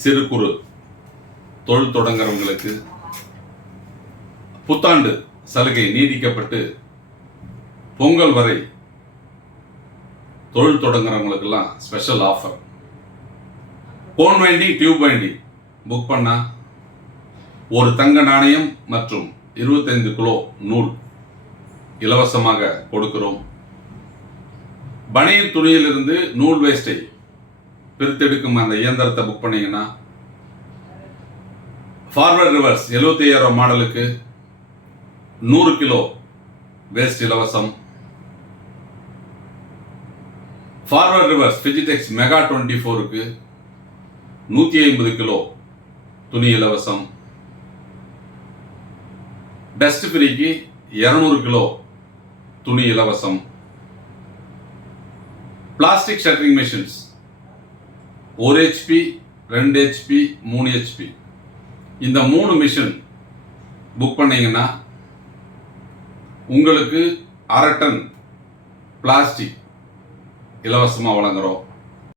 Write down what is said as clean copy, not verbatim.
சிறு குறு தொழில் தொடங்குறவங்களுக்கு புத்தாண்டு சலுகை நீடிக்கப்பட்டு பொங்கல் வரை தொழில் தொடங்குறவங்களுக்கெல்லாம் special offer. Cone winding, tube winding book பண்ணா ஒரு தங்க நாணயம் மற்றும் 25 கிலோ நூல் இலவசமாக கொடுக்கிறோம். பனியன் துணியிலிருந்து நூல் வேஸ்டை பிரித்தெடுக்கும் அந்த இயந்திரத்தை புக் பண்ணீங்கன்னா ஃபார்வர்ட் ரிவர்ஸ் 75,000 மாடலுக்கு 100 கிலோ வேஸ்ட் இலவசம். ஃபார்வர்ட் ரிவர்ஸ் ஃபிஜிடெக்ஸ் மெகா 24க்கு 150 கிலோ துணி இலவசம். டஸ்ட் ஃப்ரீக்கு 200 கிலோ துணி இலவசம். Plastic shuttering machines 1 HP, 2 HP, 3 HP இந்த 3 மிஷின் புக் பண்ணீங்கன்னா உங்களுக்கு 1/2 டன் பிளாஸ்டிக் இலவசமாக வழங்குறோம்.